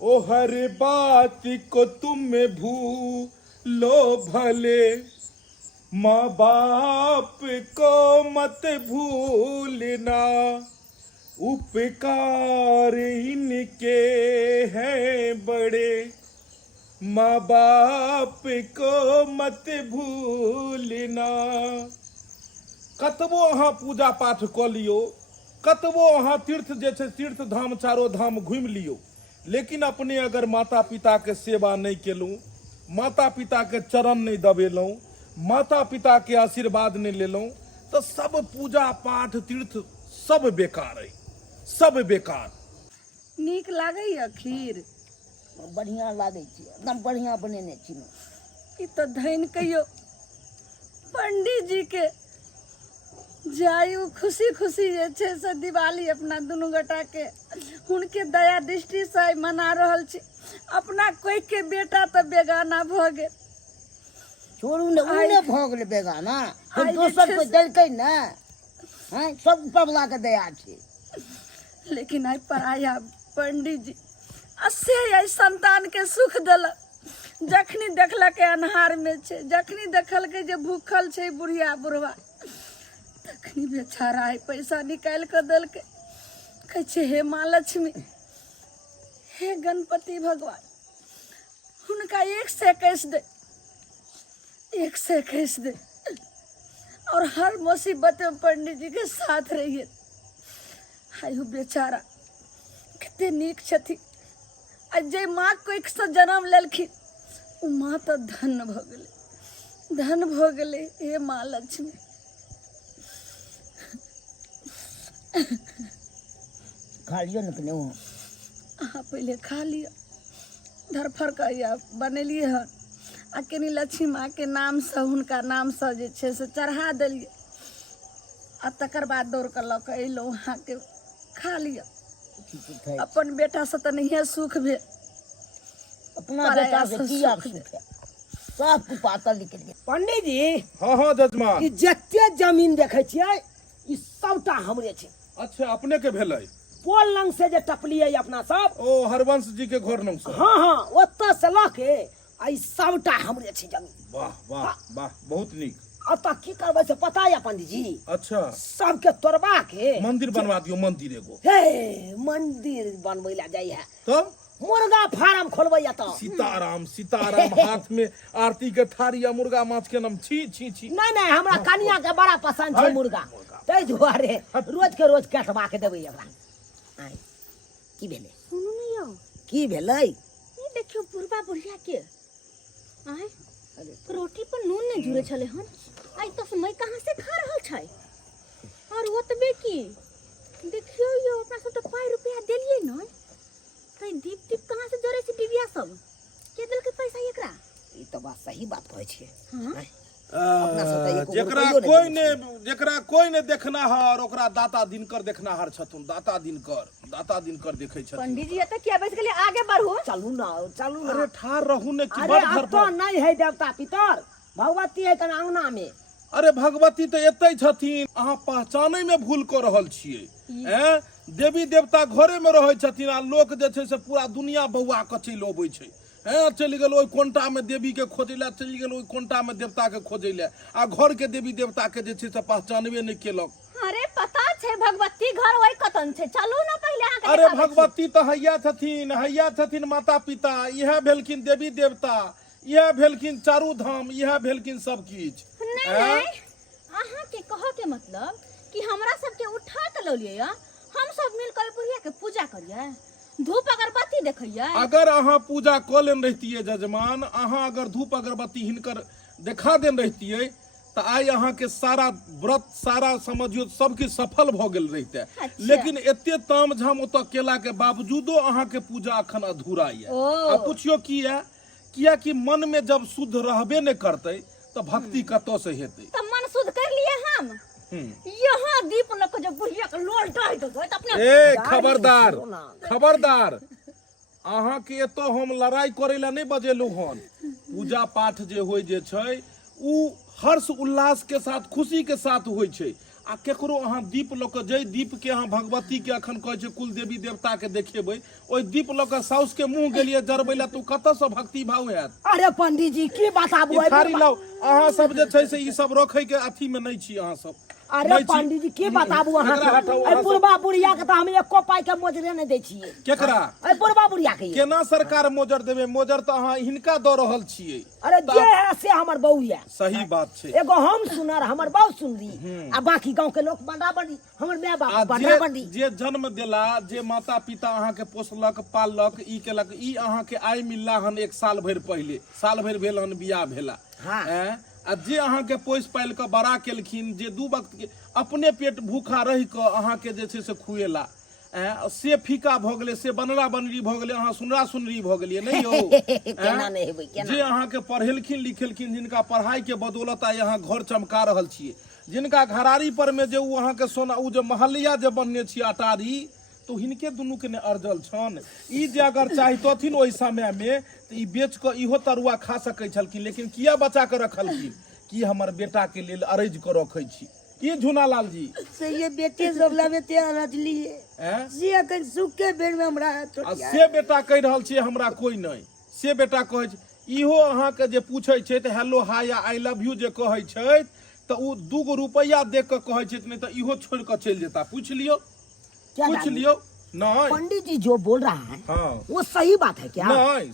ओ हर बात को तुम भूलो भले, माँ बाप को मत भूलना, उपकार इनके हैं बड़े, माँ बाप को मत भूलना। कतबो अहाँ पूजा पाठ कऽ लियौ, कतबो अहाँ तीर्थ जे छै तीर्थ धाम चारो धाम घुमि लियौ, लेकिन अपने अगर माता पिता के सेवा नहीं केलहुँ, माता पिता के चरण नहीं दबेलहुँ, माता पिता के आशीर्वाद नहीं लेलहुँ, तो सब पूजा पाठ तीर्थ सब बेकार है, सब बेकार। नीक लागैया खीर? बढ़िया लागे छी, एकदम बढ़िया बनेने छी। ई तो धैन कहियो पंडित जी के जायु खुशी खुशी जे छै से दिवाली अपना दुनू गोटा के हुनके दया दृष्टि से आइ मना रहल छी। अपना कोई के बेटा तो बेगाना भ गेल। छोड़ू ने, उन्हें भऽ गेलै बेगाना, फिर आइ जे दोसर छै कोई से- देलकै ने। हैं सब ऊपर वाला के दया छै। लेकिन आइ पराया पंडित जी असे आइ संतान के सुख देलक। जखनी देखलकै अन्हार में छै, जखनी देखलकै जे भूखल छै बुढ़िया बुढ़वा, तखनी बेचारा आइ पैसा निकालि कऽ देलकै। कहै छै हे माँ लक्ष्मी, हे गणपति भगवान, हुनका 121 दे, 121 दे, और हर मुसीबत में पंडित जी के साथ रहिए। हाय हो बेचारा कते नीक छथिन। आ जे माँ कोख से जन्म लेलखिन ओ माँ तो धन्य भ गेलै, धन्य भ गेलै। हे माँ लक्ष्मी, खा लियो ने कने। अहाँ पहले खा लिअ, धरफर कहिया बनेलियै हन आ कनि लक्ष्मी माँ के नाम से, हुनका नाम से जे छै से चढ़ा देलियै, आ तकर बाद दौड़ कऽ लऽ कऽ अयलहुँ। अहाँके खा लिअ। अपन बेटा से तऽ नहिये सुख भेल, अपना पराया बेटा से से की आब सुख सुख है, सब कुपातर निकल गया। पंडित जी हाँ हाँ जजमान। ई जते जमीन देखे छियै ई सबटा हमरे छै। अच्छा अपने के भेलै? पोल लंग से जे टपलियै अपना सब, ओ हरवंश जी के घर लंग से? हाँ हाँ ओतऽ से लऽ के आ ई सबटा हमरे छै जमीन। वाह वाह वाह, बहुत नीक। अतः की करबै से पता है पंडित जी? अच्छा सबके तोड़बा के मंदिर बनवा दियो, मंदिर एगो। हे मंदिर बनबै ला जाइ है, तब मुर्गा फार्म खोलबै एतऽ। सीताराम सीताराम, हाथ में आरती के थारी या मुर्गा माछ के नाम छी छी छी। नहीं नहीं, हमरा कनिया के बड़ा पसंद छै है? मुर्गा, ताहि दुआरे रोज के रोज कटबा के देबै एकरा। आइ, की भेलै? सुनू ने यौ, की भेलै? ये देखियो बुढ़बा बुढ़िया के आय रोटी पर नून नहीं जुड़े छले हन। आई तो समय कहाँ से खा रहल छै। और ओतबे की देखियो यो, अपना सब तो पाई रुपया देलिए न, कहीं दीप दीप कहाँ से जोड़े छै डिबिया सब? के देल के पैसा एकरा? ई तो बात सही बात कहै छियै। हाँ आइ, अपना सब तऽ एको जेकरा रुपैयो कोई नहि ने दै छै। जेकरा कोई ने देखनाहार ओकरा दाता दिनकर देखनाहार छथुन। दाता दिनकर देखे छथुन। पंडित जी एतऽ क्या बैस गेले, आगे बढ़ू। चलू ना, चलू ना। अरे ठार रहू ने कि अरे बड़ घर अब तो नहीं है देवता पितर, भगवती है कन अंगना में। अरे भगवती तो एते छथिन, अहाँ पहचानै में भूल कर रहल छियै। हैं देवी देवता घरे में रहे छथिन आ लोक जे छै से पूरा दुनिया बौआ के चलि अबै छै। हैं चलि गेल ओइ कोंटा में देवी के खोजै ले, चलि गेल ओइ कोंटा में देवता के खोजै ले, आ घर के देवी देवता के जे छै से पहचानबे नहीं केलक। अरे पता छै भगवती घर वही कतन छै, चलू ना पहले अहाँ के अरे देखाबै छी। भगवती तो हैया छथिन माता पिता, इहे भेलखिन देवी देवता, इहे भेलखिन चारू धाम, इहे भेलखिन सब किछ। नहीं नहीं, अहाँ के कहो के मतलब कि हमरा सब के उठा के लो लिया, हम सब मिल कर बुढ़िया के पूजा करिए। धूप अगरबत्ती देखिए अगर अहाँ पूजा कऽ लेन रहतियै जजमान, अहाँ अगर धूप अगरबत्ती हिनकर देखा देन रहतियै तो आइ अहाँ के सारा व्रत सारा समझियो सबके सफल भ गेल रहिते। अच्छा। लेकिन एते ताम झाम ओतऽ केला के बावजूदो अहाँ के पूजा अखन अधूरा ये। ओ। आ पूछियो किया कि मन में जब शुद्ध रहबे नहीं करते तो भक्ति कतौ से हेतै। तो मन शुद्ध कर लिए हम। यहाँ दीप लग के जब बुढ़िया के लोल डाल दो तो अपने ए खबरदार खबरदार, अहाँ के एतो हम लड़ाई करे ला नहीं बजेलू हन। पूजा पाठ जे होय जे छै उ हर्ष उल्लास के साथ खुशी के साथ होय छै। आ केकरो अहाँ दीप लऽ कऽ जै दीप के अहाँ भगवती के अखन कहै छै कुल देवी देवता के देखेबै, ओइ दीप लऽ कऽ साउस के मुंह गेलिए जरबै ला तो कतऽ से भक्ति भाव हैत। अरे पंडित जी की बताबू, थारी लाउ, अहाँ सब जे छै से ई सब रखै के अथी में नहीं छी अहाँ सब। अरे पंडित जी की बताबू अहाँ एकरा हटाउ, अहाँ के बुढ़बा बुढ़िया के तो हम एको पाई के मोजरे नहीं दै छियै। केकरा अरे बुढ़बा बुढ़िया के केना सरकार मोजर देबे? मोजर तो अहाँ हिनका दऽ रहल छियै। अरे जे है से हमर बहू है। सही बात छै। एगो हम सुनर हमर बहू सुनरी आ बाकी गांव के लोग बंडा बंडी हमर माय आ बाप बंडा बंडी। जे जन्म देला, जे माता पिता अहाँ के पोसलक पाललक ई केलक, ई अहाँ के आइ मिलला हन एक साल भरि पहिले, साल भरि भेल हन बियाह भेला। हाँ। आ जे अहाँ के पोस पाल के बड़ा केलखिन, जे दू वक्त के अपने पेट भूखा रहि के अहाँ के जे छै से खुएला, से फीका भ गेले, से बनरा बनरी भ गेले, अहाँ सुनरा सुनरी भ गेलिए नहीं यौ। केना नहीं हेबै केना। जे अहाँ के पढ़ेलखिन लिखेलखिन, जिनका पढ़ाई के बदौलत आइ अहाँ घर चमका रहल छियै, जिनका घरारी पर में जे उ अहाँ के सोना उ जे महलिया जे बनने छियै अटारी, तो हिनके दुनू के ने अर्जल छन। ई जे अगर चाहितथिन ओहि समय में तो ई बेच के इहो तरुआ खा सकै छलखिन, लेकिन किया बचा के रखलखिन कि हमर बेटा के लेल अरज के रखै छी। की झुनालाल जी से ये बेटे सब लावे ते अरज लिए से अखन सुख के बेर में हमरा तो आ से बेटा कहि रहल छियै हमरा कोई नहीं। से बेटा कहै छै इहो अहाँ के जे पूछै छै त हेलो हाय या आई लव यू जे कहै छै त उ 2 रुपया देख के कहै छै, नहीं त इहो छोड़ के चल जेता। पूछ लियो पूछ लियो। नहीं पंडित जी जो बोल रहा है हाँ वो सही बात है क्या? नहीं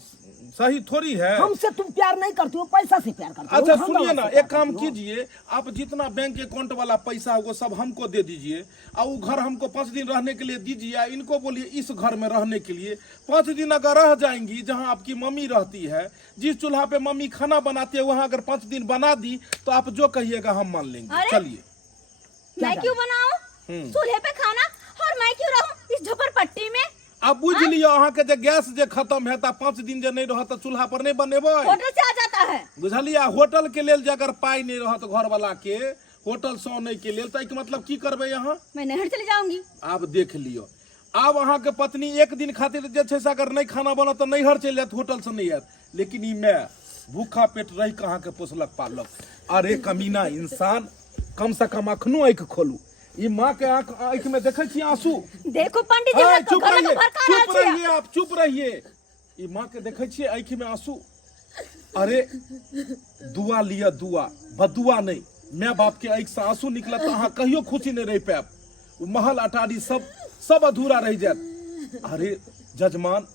सही थोड़ी है। हमसे तुम प्यार नहीं करती हो, पैसा से प्यार करती हो। अच्छा हम सुनिए दवा ना, से एक काम प्यार करती कीजिए, आप जितना बैंक अकाउंट वाला पैसा है वो सब हमको दे दीजिए, और वो घर हमको 5 दिन रहने के लिए दीजिए। इनको बोलिए इस घर में रहने के लिए 5 दिन अगर रह जाएंगी, जहां आपकी मम्मी रहती है, जिस चूल्हा पे मम्मी खाना बनाती है, वहां अगर 5 दिन बना दी तो आप जो कहिएगा हम मान लेंगे। अरे? चलिए। मैं क्यों बनाऊं चूल्हे पे खाना, और मैं क्यों रहूं इस झोपड़पट्टी में? अब बुझ लियो, अहाँ के जे गैस जे खत्म है 5 दिन जे नहीं रहत चूल्हा पर नहीं बनेबै। होटल से आ जाता है। बुझलिए? होटल के लेल जे अगर पाई नहीं रहत घर वाला के होटल सोने के लेल, तो मतलब की करबै यहाँ? मैं नहर चली जाऊंगी। आप देख लियो, आब अहाँ के पत्नी एक दिन खातिर जे छै से अगर नहीं खाना बनत तो नैहर चलि जात, होटल से नहीं आयत। लेकिन ई मैं भूखा पेट रह के अहाँ के पोसलक पालक। अरे कमीना इंसान, कम से कम अखनो आँखि खोलू। ई माँ के आँख में देखे छी आंसू। देखो पंडित जी अरे, मैं तो चुप घर में रहिए, भड़का चुप रहा रहिए, आप चुप रहिए। ई माँ के देखे छियै आँख में आंसू। अरे दुआ लिया, दुआ बदुआ नहीं। माँ बाप के आँख से आंसू निकलत तो अहाँ कहियो खुशी नहीं रह पायब। वो महल अटारी सब अधूरा रह जात। अरे जजमान,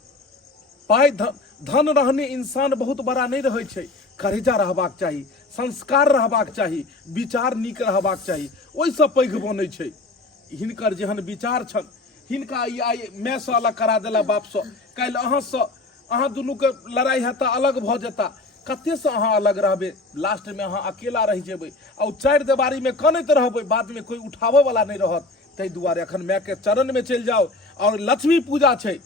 पाई धन रहने इंसान बहुत बड़ा नहीं रहे छै। करेजा रहबाक चाही, संस्कार रहबाक चाही, विचार नीक रहबाक चाही, ओहि से पैघ बनै छै। हिनकर जेहन विचार छन, हिनका ई आइ मैं से अलग करा देला बाप से, काल्हि अहाँ दुनू के लड़ाई हेता अलग भ जेता। कते से अहाँ अलग रहबे, लास्ट में अहाँ अकेला रह जेबै और 4 दीवारी में कनैत रहबै, बाद में कोई उठाबे वाला नहीं रहत। ताहि दुआरे अखन माय के चरण में चलि जाओ। और लक्ष्मी पूजा छै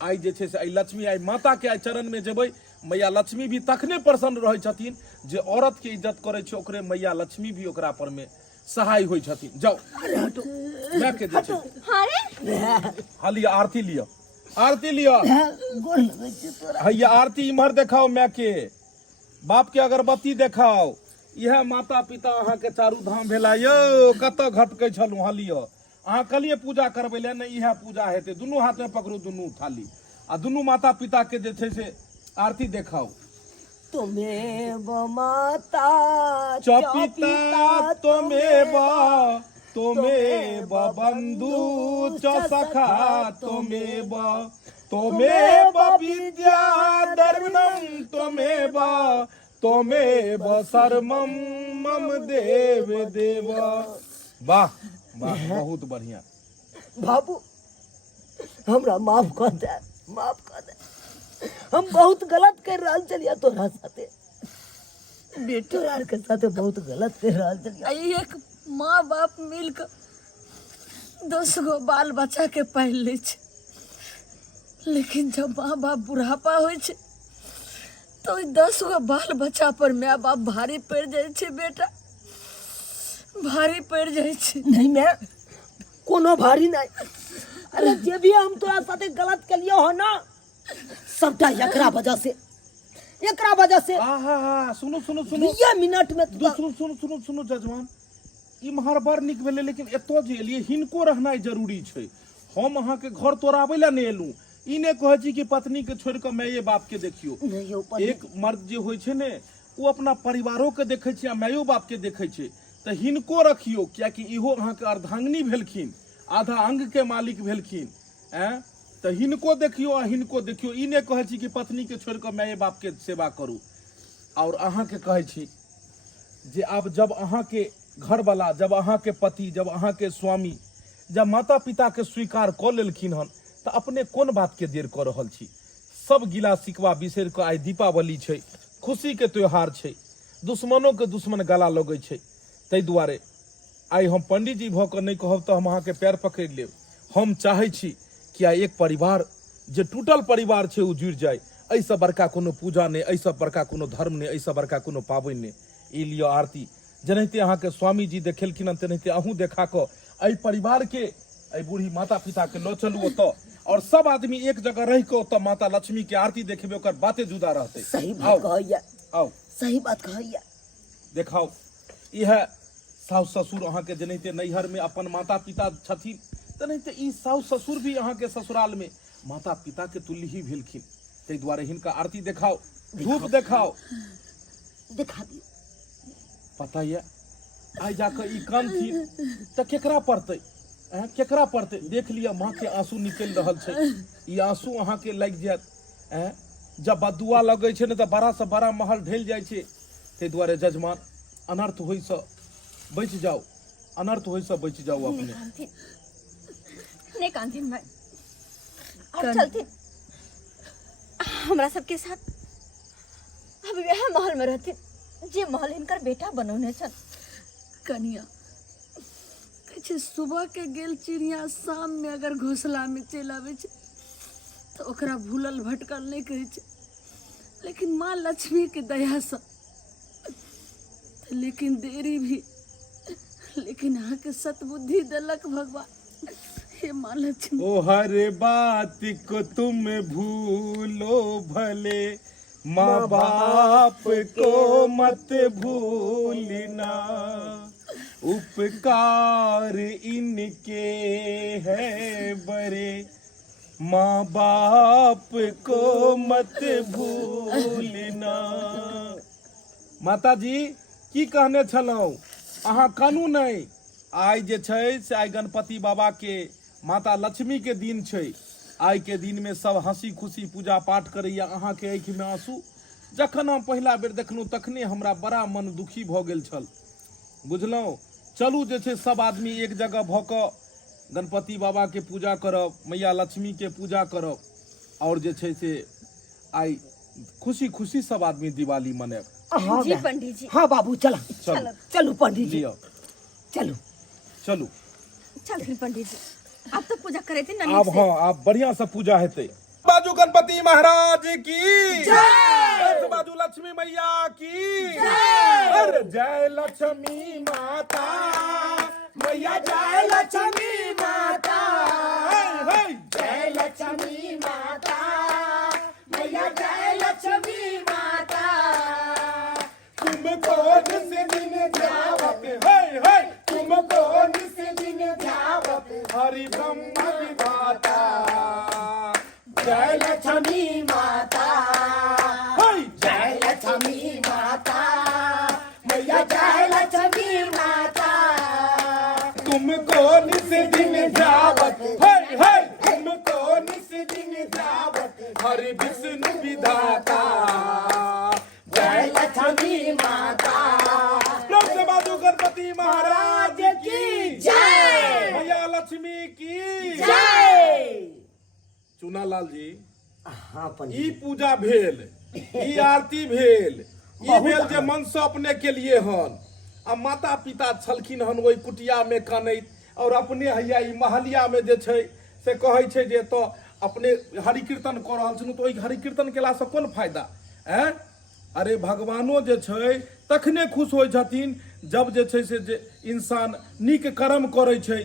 आई, जे छै से आई लक्ष्मी, आई माता के आई चरण में जेबै। मैया लक्ष्मी भी तखने प्रसन्न रहै छथिन जे औरत के इज्जत करै छै, ओकरे मैया लक्ष्मी भी ओकरा पर में सहाय होइ छथिन। जाओ माय के जे छै अरे हालिया आरती लियो, आरती लियो। हैया आरती इम्हर देखाओ, माय के बाप के अगरबत्ती देखाओ। यह माता पिता अहाँ के चारू धाम भेला यौ। कतऽ घटकै छलू? हालियो अहाँ कहलिए पूजा करबै ले, नहीं इएह पूजा हेतै। दुनू हाथ में पकड़ू दुनू थाली, आ दुनू माता पिता के जे छै से आरती देखाओ। तुम्हें माता चपिता तुम्हें बंधु सखा तुम्हें विद्या दर्शनम तुम्हें शर्मम मम देव। वाह वाह, बहुत बढ़िया। बाबू हमरा माफ कर दे, माफ कर दे। हम बहुत गलत कर रहा चलिए तोरा साथे, तोरा के साथे बहुत गलत कर रहा चलिए। एक माँ बाप मिलकर 10 गो बाल बच्चा के पाल ले छै, लेकिन जब माँ बाप बुढ़ापा हो तो 10 गो बाल बच्चा पर माँ बाप भारी पड़ जाए छै बेटा, भारी पड़ जाए छै। नहीं मैं कोनो भारी नहीं। अरे जे भी हम तोरा साथे गलत कलियो हो ना, सबटा एकरा वजह से, एकरा वजह से। आहा सुनो सुनो सुनो ये मिनट में दो सुनो सुनो सुनो सुनो जजमान, ई महर बड़ नीक भेलै, लेकिन एतो जे एलियै हिनको रहनाइ जरूरी छै। हम अहाँ के घर तोड़ाबै ला नहीं एलू, ई ने कहै छी कि पत्नी के छोड़ के माये बाप के देखियो। नहीं यौ एक मर्द जे होइ छै ने, वो अपना परिवारों के देखै छै आ मायो बाप के देखै छै, तो हिनको रखियो, कियाकि इहो अहाँ के अर्धांगिनी भेलखिन, आधा अंग के मालिक भेलखिन। तो हिनको देखियो आ हिनको देखियो, ई ने कहै छी कि पत्नी के छोड़ के माये बाप के सेवा करू। और अहाँ के कहै छी जे आब जब अहाँ के घर वाला, जब अहाँ के पति, जब अहाँ के स्वामी, जब माता पिता के स्वीकार कर लेलखिन हन, तो अपने कोन बात के देर कर रहल छी। सब गिला सिकवा बिसर के आइ दीपावली छै, खुशी के त्योहार छै, दुश्मनों के दुश्मन गला लगै छै। ताहि दुआरे आइ हम पंडित जी भऽ कऽ नहीं कहब तो हम अहाँ के पैर पकड़ि लेब। हम चाहै छी कि आइ एक परिवार जे टूटल परिवार छै ओ जुड़ि जाय। ऐसा बड़का कोनो पूजा नहीं, ऐसा बड़का कोनो धर्म नहीं, ऐसा बड़का कोनो पाबनि नहीं। ई लियो आरती, जेनाहिते अहाँ के स्वामी जी देखेलखिन हन तेनाहिते अहूँ देखा कऽ एहि परिवार के, एहि बूढ़ी माता पिता के लऽ चलू ओतऽ, और सब आदमी एक जगह रह के ओतऽ माता लक्ष्मी के आरती देखेबे, ओकर बाते जुदा रहते। सही बात कहैया, आओ सही बात कहैया। देखाओ, यह साउस ससुर अहाँ के जेनाहिते नैहर में अपन माता पिता छथिन, तेनाहिते ई साउस ससुर भी अहाँ के ससुराल में माता पिता के तुल्य ही भेलखिन। ताहि दुआरे हिनका आरती देखाओ, धूप देखाओ, दिखा दियो। पता ये आइ जाकर ई कानथिन तो केकरा पड़तै, केकरा पड़तै। देख लिया माँ के आंसू निकलि रहल छै, ई आंसू अहाँ के लग जायत। जब बदुआ लगे छै ने तो बड़ा से बड़ा महल ढेल जाइ छै। ताहि दुआरे जजमान अनर्थ होइ से बच जाओ, अनर्थ होइ से बच जाओ अपने। नहीं कांतिन भाई, अब चलती हमरा सबके साथ। अब यह महल में रहती, जे महल हिनकर बेटा बनौने छन। कनिया कहै छै सुबह के गेल चिड़िया शाम में अगर घोंसला में चलि आबै छै तो ओकरा भूलल भटकल नहीं कहै छै, लेकिन माँ लक्ष्मी के दया से लेकिन देरी भी, लेकिन अहाँ के सतबुद्धि देलक भगवान। हे माँ लक्ष्मी, ओ हर बात को तुम भूलो भले, माँ बाप को मत भूलना, उपकार इनके हैं बड़े, माँ बाप को मत भूलना। माता जी की कहने छलौं, अहाँ कानू नहीं। आइ जे छै से आइ गणपति बाबा के, माता लक्ष्मी के दिन छै। आइ के दिन में सब हंसी खुशी पूजा पाठ करैया। अहाँ के आँखि में आंसू, जखन हम पहिला बेर देखलहुँ तखने हमरा बड़ा मन दुखी भऽ गेल छल, बुझलहुँ। चलू जे छै सब आदमी एक जगह भऽ कऽ गणपति बाबा के पूजा करब, मैया लक्ष्मी के पूजा करब, और जे छै से आइ खुशी खुशी सब आदमी दिवाली मनाएब। हाँ जी पंडित जी, हाँ बाबू चला, चलू चलू पंडित जी, लियो, चलू चलू। चल पंडित जी, आप तो पूजा करे थे अब हाँ, आप बढ़िया से पूजा हेतै। बाजू गणपति महाराज की जय, बाजू लक्ष्मी मैया की जय। जय लक्ष्मी माता मैया, जय लक्ष्मी माता, जय लक्ष्मी माता मैया, जय लक्ष्मी माता। तुमको निस दिन ध्यावत, तुमको निस दिन ध्यावत, हरि ब्रह्म विधाता, जय लक्ष्मी माता, जय लक्ष्मी माता मैया, जय लक्ष्मी माता। तुमको निस दिन ध्यावत, तुमको निस दिन ध्यावत, हरि विष्णु विधाता, जय लक्ष्मी माता। बाजू गणपति महाराज की जय, मैया लक्ष्मी की जय। मुनालाल जी हाँ ई पंडित पूजा भेल, ई आरती भेल, ई बहुत भेल जे आनंद। मन से अपने के लिए हन। आ माता पिता छलखिन हन ओहि कुटिया में कनैत, और अपने हैया ई महलिया में जे छै से कहै छै जे तो अपने हरि कीर्तन कऽ रहल छनु, तो ओहि हरि कीर्तन केला से कोन फायदा हैं? अरे भगवानो जे छै तखने खुश होइ छथिन जब जे छै से जे इंसान नीक कर्म करै छै,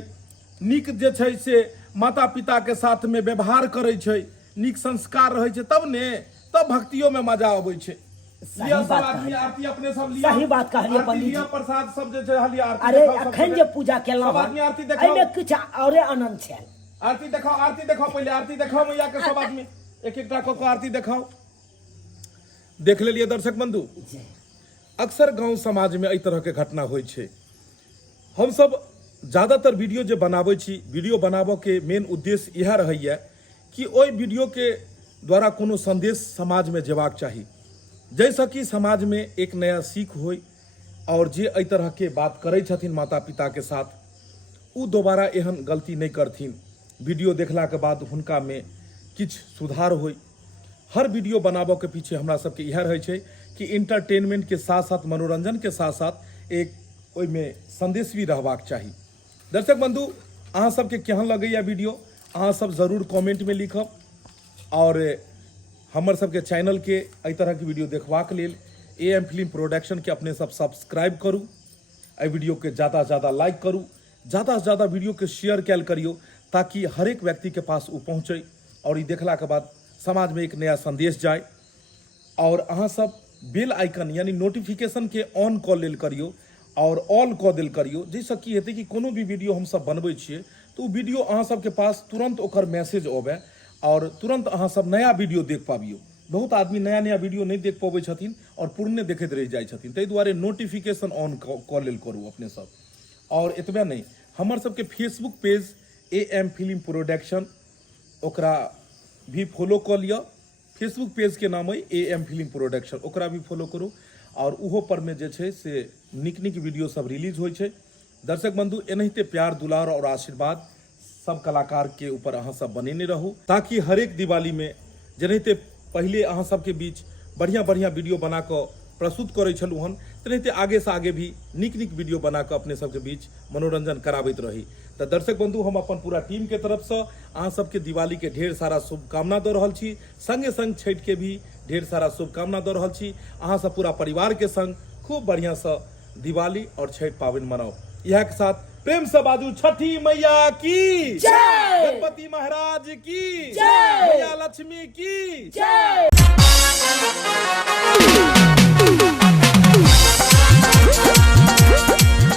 नीक जे छै से माता पिता के साथ में व्यवहार करै छै, नीक संस्कार रहै छै, तब ने तब भक्तियों में मजा अबै छै। सही लिया सब बात आदमी कहलियै। आरती अपने सब लिया, सही बात कहलियै आरती पंडित जी। लिया, प्रसाद सब जे छै हलिया आरती अरे देखाओ सब अखन जगह। जे पूजा केलहुँ सब आदमी आरती देखाओ, एहिमे किछु औरे आनंद छै। आरती देखाओ पहले, आरती देखाओ मैया के सब आदमी एक एकटा कऽ आरती देखाओ। देख लेलिए दर्शक बंधु, जी अक्सर गांव समाज में एहि तरह के घटना होइ छै। हम सब ज्यादातर वीडियो जे बनाबै छी, वीडियो बनाबऽ के मेन उद्देश्य इएह रहैया कि ओहि वीडियो के द्वारा कोनो संदेश समाज में जेबाक चाही, जैसे कि समाज में एक नया सीख होय, और जे एहि तरह के बात करै छथिन माता पिता के साथ उ दोबारा एहन गलती नहीं करथिन। वीडियो देखला के बाद हुनका में किछु सुधार होय। हर वीडियो बनाबऽ के पीछे हमरा सबके इएह रहै छै कि इंटरटेनमेंट के साथ साथ मनोरंजन के साथ साथ एक ओहिमे संदेश भी रहबाक चाही। दर्शक बंधु, अहाँ सबके केहन लगैया वीडियो, अहाँ सब जरूर कमेंट में लिखब, और हमर सबके चैनल के एहि तरह के वीडियो देखबाक लेल AM फिल्म प्रोडक्शन के अपने सब सब्सक्राइब करू, एहि वीडियो के ज़्यादा से ज़्यादा लाइक करू, ज़्यादा से ज़्यादा वीडियो के शेयर कैल करियो, ताकि हर एक व्यक्ति के पास वो पहुँचे और ई देखला के बाद समाज में एक नया संदेश जाए। और अहाँ सब बेल आइकन यानी नोटिफिकेशन के ऑन कऽ लेल करियो और ऑल कऽ देल करियो, जाहिसँ की हेतै कि कोनो भी वीडियो हम सब बनबै छियै तो ओ वीडियो अहाँ सबके पास तुरंत ओकर मैसेज अबै और तुरंत अहाँ सब नया वीडियो देख पाबियो। बहुत आदमी नया नया वीडियो नहीं देख पबै छथिन और पुरने देखैत रहि जाइ छथिन, ताहि दुआरे नोटिफिकेशन ऑन कऽ लेल करू अपने सब। और एतबे नहीं, हमर सबके Facebook page AM film production, ओकरा भी फॉलो कऽ लिअ। फेसबुक पेज के नाम है AM फिल्म प्रोडक्शन, ओकरा भी फॉलो करू, और उहो पर में जे छै से नीक नीक वीडियो सब रिलीज होइ छै। दर्शक बंधु, एनाहिते प्यार दुलार और आशीर्वाद सब कलाकार के ऊपर अहाँ सब बनेने रहू, ताकि हर एक दिवाली में जेनाहिते पहले अहाँ सबके बीच बढ़िया बढ़िया वीडियो बना कऽ प्रस्तुत करै छलहुँ हन, तेनाहिते आगे से आगे भी नीक नीक वीडियो बना कऽ अपने सबके बीच मनोरंजन कराबैत रही। तो दर्शक बंधु, हम अपन पूरा टीम के तरफ से अहाँ सबके दिवाली के ढेर सारा शुभकामना दऽ रहल छी, संगे संग छठि के भी ढेर सारा शुभकामना दऽ रहल छी। अहाँ सब पूरा परिवार के संग खूब बढ़िया से दिवाली और छठि पाबनि मनाओ। यह के साथ प्रेम से बाजू छठी मैया की जय, गणपति महाराज की जय, मैया लक्ष्मी की जय।